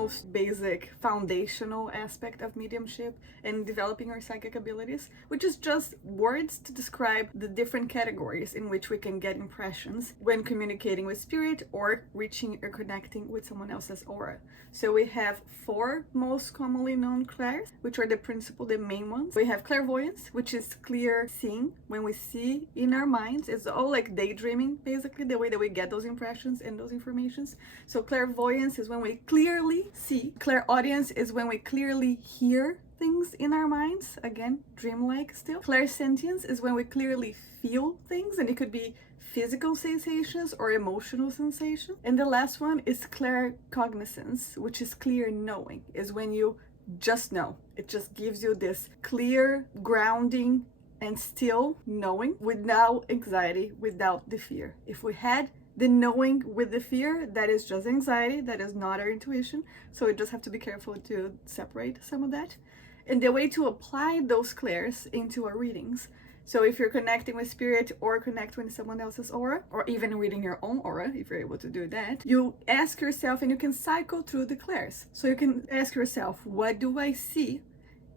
most basic foundational aspect of mediumship and developing our psychic abilities, which is just words to describe the different categories in which we can get impressions when communicating with spirit or reaching or connecting with someone else's aura. So we have 4 most commonly known clairs, which are the main ones. We have clairvoyance, which is clear seeing, when we see in our minds. It's all like daydreaming, basically, the way that we get those impressions and those informations. So clairvoyance is when we clearly see. Clairaudience is when we clearly hear things in our minds, again, dreamlike still. Clairsentience is when we clearly feel things, and it could be physical sensations or emotional sensation. And the last one is claircognizance, which is clear knowing, is when you just know. It just gives you this clear grounding and still knowing without anxiety, without the fear. If we had the knowing with the fear, that is just anxiety, that is not our intuition. So we just have to be careful to separate some of that. And the way to apply those clairs into our readings. So if you're connecting with spirit or connecting with someone else's aura, or even reading your own aura, if you're able to do that, you ask yourself, and you can cycle through the clairs. So you can ask yourself, what do I see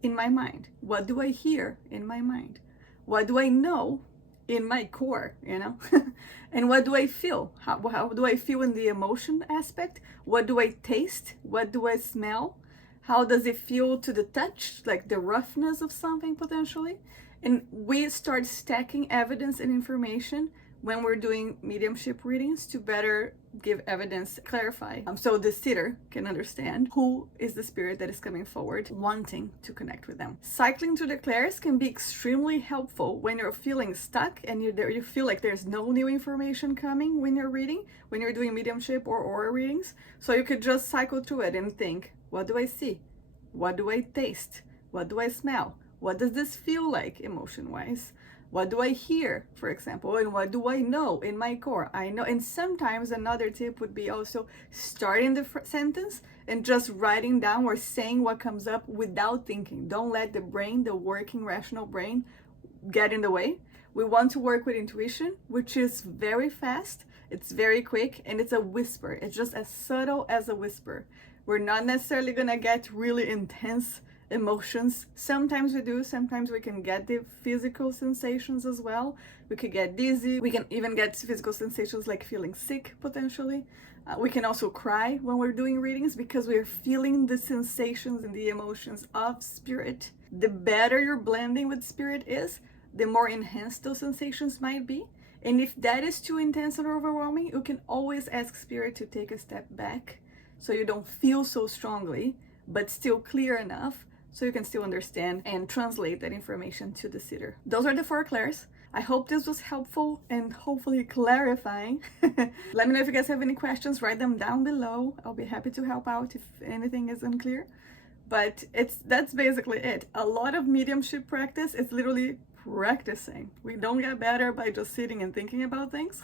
in my mind? What do I hear in my mind? What do I know in my core, you know? And what do I feel? How do I feel in the emotion aspect? What do I taste? What do I smell? How does it feel to the touch, like the roughness of something potentially? And we start stacking evidence and information when we're doing mediumship readings to better give evidence, clarify, so the sitter can understand who is the spirit that is coming forward wanting to connect with them. Cycling through the clairs can be extremely helpful when you're feeling stuck and you feel like there's no new information coming when you're reading, when you're doing mediumship or aura readings. So you could just cycle through it and think, what do I see? What do I taste? What do I smell? What does this feel like emotion-wise? What do I hear, for example? And what do I know in my core? I know. And sometimes another tip would be also starting the sentence and just writing down or saying what comes up without thinking. Don't let the brain, the working rational brain, get in the way. We want to work with intuition, which is very fast, it's very quick, and it's a whisper. It's just as subtle as a whisper. We're not necessarily gonna get really intense emotions. Sometimes we do, sometimes we can get the physical sensations as well. We could get dizzy, we can even get physical sensations like feeling sick potentially. We can also cry when we're doing readings because we're feeling the sensations and the emotions of spirit. The better your blending with spirit is, the more enhanced those sensations might be. And if that is too intense and overwhelming, you can always ask spirit to take a step back so you don't feel so strongly, but still clear enough so you can still understand and translate that information to the sitter. Those are the 4 clairs. I hope this was helpful and hopefully clarifying. Let me know if you guys have any questions, write them down below. I'll be happy to help out if anything is unclear. But that's basically it. A lot of mediumship practice is literally practicing. We don't get better by just sitting and thinking about things.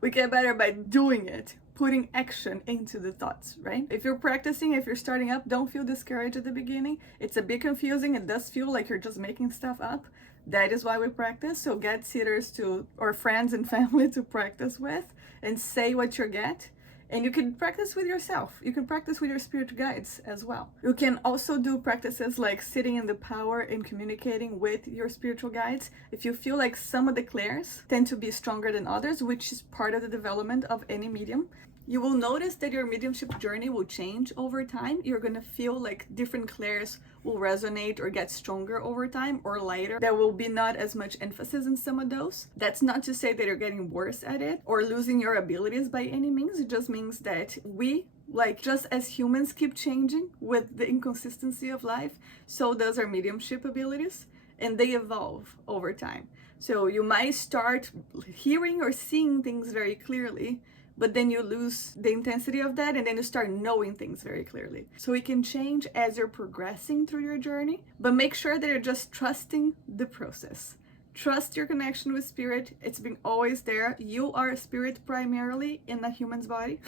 We get better by doing it, putting action into the thoughts, right? If you're practicing, if you're starting up, don't feel discouraged at the beginning. It's a bit confusing. It does feel like you're just making stuff up. That is why we practice. So get sitters to, or friends and family to practice with and say what you get. And you can practice with yourself. You can practice with your spiritual guides as well. You can also do practices like sitting in the power and communicating with your spiritual guides. If you feel like some of the clairs tend to be stronger than others, which is part of the development of any medium, you will notice that your mediumship journey will change over time. You're going to feel like different clairs will resonate or get stronger over time or lighter. There will be not as much emphasis in some of those. That's not to say that you're getting worse at it or losing your abilities by any means. It just means that we, like just as humans keep changing with the inconsistency of life, so does our mediumship abilities, and they evolve over time. So you might start hearing or seeing things very clearly, but then you lose the intensity of that and then you start knowing things very clearly. So it can change as you're progressing through your journey, but make sure that you're just trusting the process. Trust your connection with spirit. It's been always there. You are a spirit primarily in a human's body.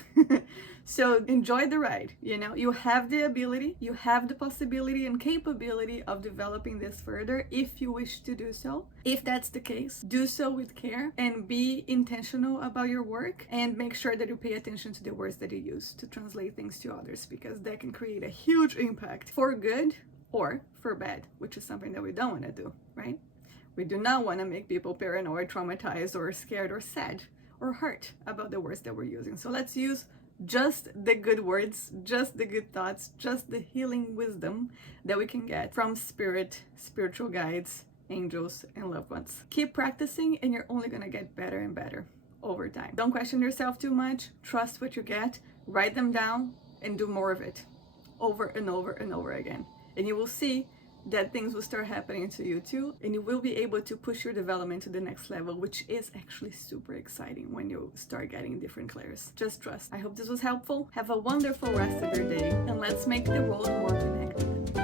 So enjoy the ride. You know, you have the ability, you have the possibility and capability of developing this further if you wish to do so. If that's the case, do so with care and be intentional about your work, and make sure that you pay attention to the words that you use to translate things to others, because that can create a huge impact for good or for bad, which is something that we don't want to do, right? We do not want to make people paranoid, traumatized, or scared, or sad, or hurt about the words that we're using. So let's use just the good words, just the good thoughts, just the healing wisdom that we can get from spirit, spiritual guides, angels, and loved ones. Keep practicing, and you're only going to get better and better over time. Don't question yourself too much. Trust what you get, write them down, and do more of it over and over and over again. And you will see that things will start happening to you too, and you will be able to push your development to the next level, which is actually super exciting when you start getting different clairs. Just trust. I hope this was helpful. Have a wonderful rest of your day, and let's make the world more connected.